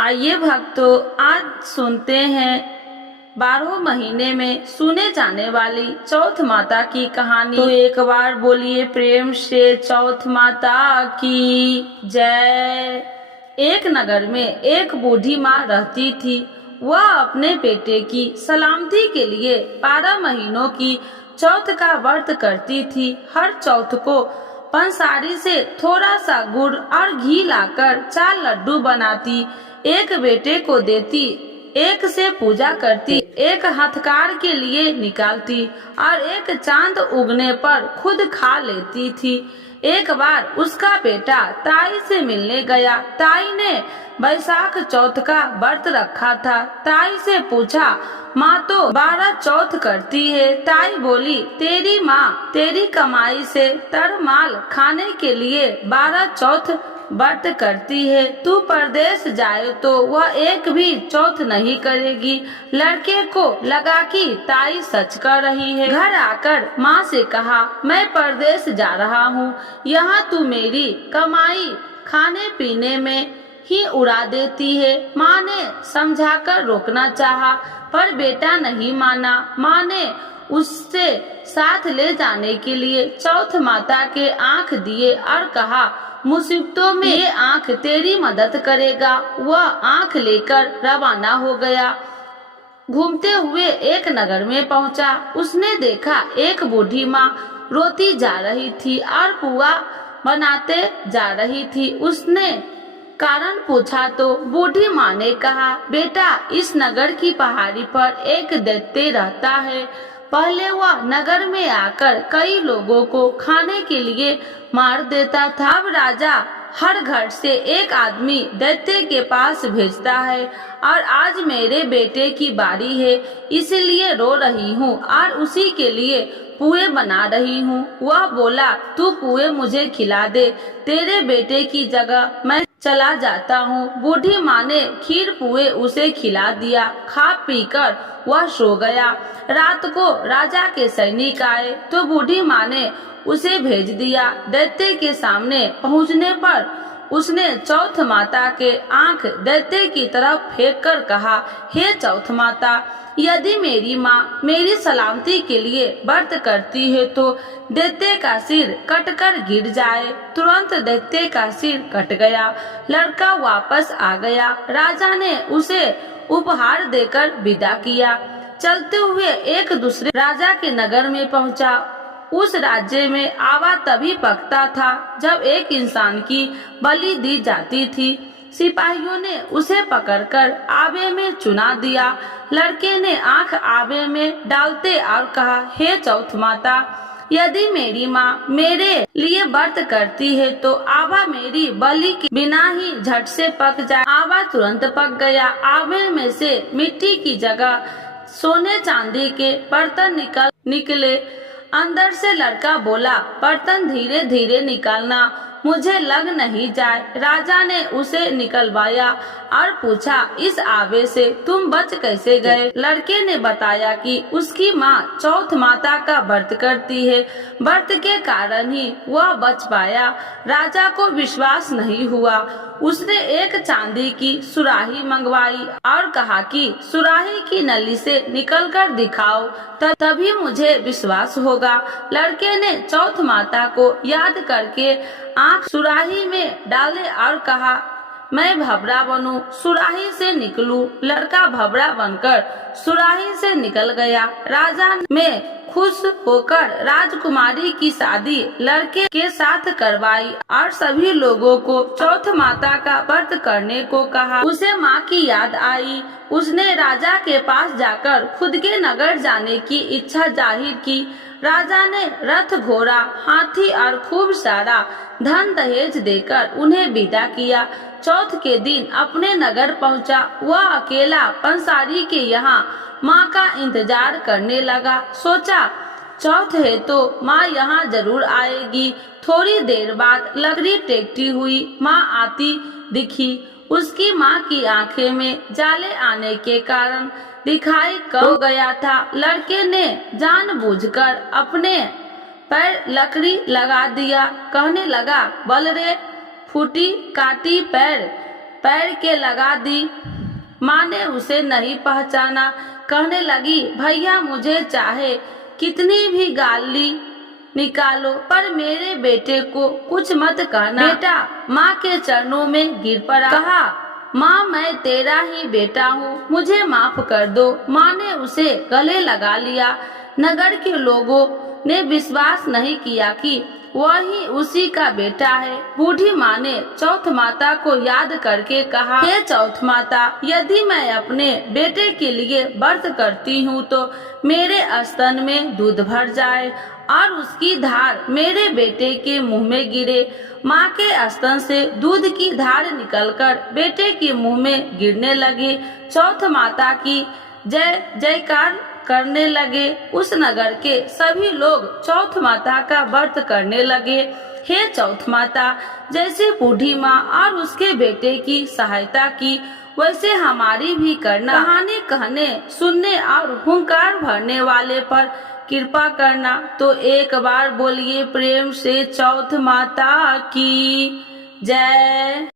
आइए भक्तों, आज सुनते हैं 12 महीने में सुने जाने वाली चौथ माता की कहानी। तो एक बार बोलिए प्रेम से चौथ माता की जय। एक नगर में एक बूढ़ी माँ रहती थी। वह अपने बेटे की सलामती के लिए 12 महीनों की चौथ का व्रत करती थी। हर चौथ को पंसारी से थोड़ा सा गुड़ और घी लाकर 4 लड्डू बनाती, एक बेटे को देती, एक से पूजा करती, एक हथकार के लिए निकालती और एक चांद उगने पर खुद खा लेती थी। एक बार उसका बेटा ताई से मिलने गया। ताई ने बैसाख चौथ का व्रत रखा था। ताई से पूछा, माँ तो 12 चौथ करती है। ताई बोली, तेरी माँ तेरी कमाई से तरमाल खाने के लिए 12 चौथ व्रत करती है। तू परदेश जाए तो वह एक भी चौथ नहीं करेगी। लड़के को लगा कि ताई सच कर रही है। घर आकर माँ से कहा, मैं परदेश जा रहा हूँ, यहाँ तू मेरी कमाई खाने पीने में ही उड़ा देती है। माँ ने समझाकर रोकना चाहा, पर बेटा नहीं माना। माँ ने उससे साथ ले जाने के लिए चौथ माता के आँख दिए और कहा, मुसीबतों में ये आँख तेरी मदद करेगा। वह आँख लेकर रवाना हो गया। घूमते हुए एक नगर में पहुंचा। उसने देखा एक बूढ़ी माँ रोती जा रही थी और पुआ बनाते जा रही थी। उसने कारण पूछा तो बूढ़ी माँ ने कहा, बेटा इस नगर की पहाड़ी पर एक दैत्य रहता है। पहले वह नगर में आकर कई लोगों को खाने के लिए मार देता था। अब राजा हर घर से एक आदमी दैत्य के पास भेजता है और आज मेरे बेटे की बारी है, इसलिए रो रही हूँ और उसी के लिए पुए बना रही हूँ। वह बोला, तू पुए मुझे खिला दे, तेरे बेटे की जगह मैं चला जाता हूँ। बूढ़ी माँ ने खीर पुए उसे खिला दिया। खा पीकर वह सो गया। रात को राजा के सैनिक आए तो बूढ़ी माँ ने उसे भेज दिया। दैत्य के सामने पहुँचने पर उसने चौथ माता के आँख दैत्य की तरफ फेंक कर कहा, हे चौथ माता, यदि मेरी माँ मेरी सलामती के लिए व्रत करती है तो दैत्य का सिर कटकर गिर जाए। तुरंत दैत्य का सिर कट गया। लड़का वापस आ गया। राजा ने उसे उपहार देकर विदा किया। चलते हुए एक दूसरे राजा के नगर में पहुंचा। उस राज्य में आवा तभी पकता था जब एक इंसान की बलि दी जाती थी। सिपाहियों ने उसे पकड़कर आवे में चुना दिया। लड़के ने आंख आवे में डालते और कहा, हे चौथ माता, यदि मेरी माँ मेरे लिए व्रत करती है तो आवा मेरी बलि के बिना ही झट से पक जाए। आवा तुरंत पक गया। आवे में से मिट्टी की जगह सोने चांदी के बर्तन निकले। अंदर से लड़का बोला, बर्तन धीरे धीरे निकालना, मुझे लग नहीं जाए। राजा ने उसे निकलवाया और पूछा, इस आवे से तुम बच कैसे गए? लड़के ने बताया कि उसकी माँ चौथ माता का व्रत करती है, व्रत के कारण ही वह बच पाया। राजा को विश्वास नहीं हुआ। उसने एक चांदी की सुराही मंगवाई और कहा कि सुराही की नली से निकलकर दिखाओ, तभी मुझे विश्वास होगा। लड़के ने चौथ माता को याद करके आँख सुराही में डाले और कहा, मैं भबरा बनूं, सुराही से निकलूं। लड़का भबरा बनकर सुराही से निकल गया। राजा में खुश होकर राजकुमारी की शादी लड़के के साथ करवाई और सभी लोगों को चौथ माता का व्रत करने को कहा। उसे माँ की याद आई। उसने राजा के पास जाकर खुद के नगर जाने की इच्छा जाहिर की। राजा ने रथ, घोड़ा, हाथी और खूब सारा धन दहेज देकर उन्हें विदा किया। चौथ के दिन अपने नगर पहुंचा। वह अकेला पंसारी के यहाँ माँ का इंतजार करने लगा। सोचा, चौथ है तो माँ यहाँ जरूर आएगी। थोड़ी देर बाद लकड़ी टेकती हुई माँ आती दिखी। उसकी माँ की आंखें में जाले आने के कारण दिखाई कम हो गया था। लड़के ने जानबूझकर अपने पैर लकड़ी लगा दिया। कहने लगा, बल रे फूटी काटी पैर, पैर के लगा दी। माँ ने उसे नहीं पहचाना। कहने लगी, भैया मुझे चाहे कितनी भी गाली निकालो पर मेरे बेटे को कुछ मत कहना। बेटा माँ के चरणों में गिर पड़ा। कहा, माँ मैं तेरा ही बेटा हूँ, मुझे माफ कर दो। माँ ने उसे गले लगा लिया। नगर के लोगों ने विश्वास नहीं किया कि वह ही उसी का बेटा है। बूढ़ी माँ ने चौथ माता को याद करके कहा, हे चौथ माता, यदि मैं अपने बेटे के लिए व्रत करती हूँ तो मेरे स्तन में दूध भर जाए और उसकी धार मेरे बेटे के मुंह में गिरे। माँ के स्तन से दूध की धार निकलकर बेटे के मुंह में गिरने लगी। चौथ माता की जय जयकार करने लगे। उस नगर के सभी लोग चौथ माता का व्रत करने लगे। हे चौथ माता, जैसे बूढ़ी माँ और उसके बेटे की सहायता की वैसे हमारी भी करना। कहानी कहने, सुनने और हुंकार भरने वाले पर कृपा करना। तो एक बार बोलिए प्रेम से चौथ माता की जय।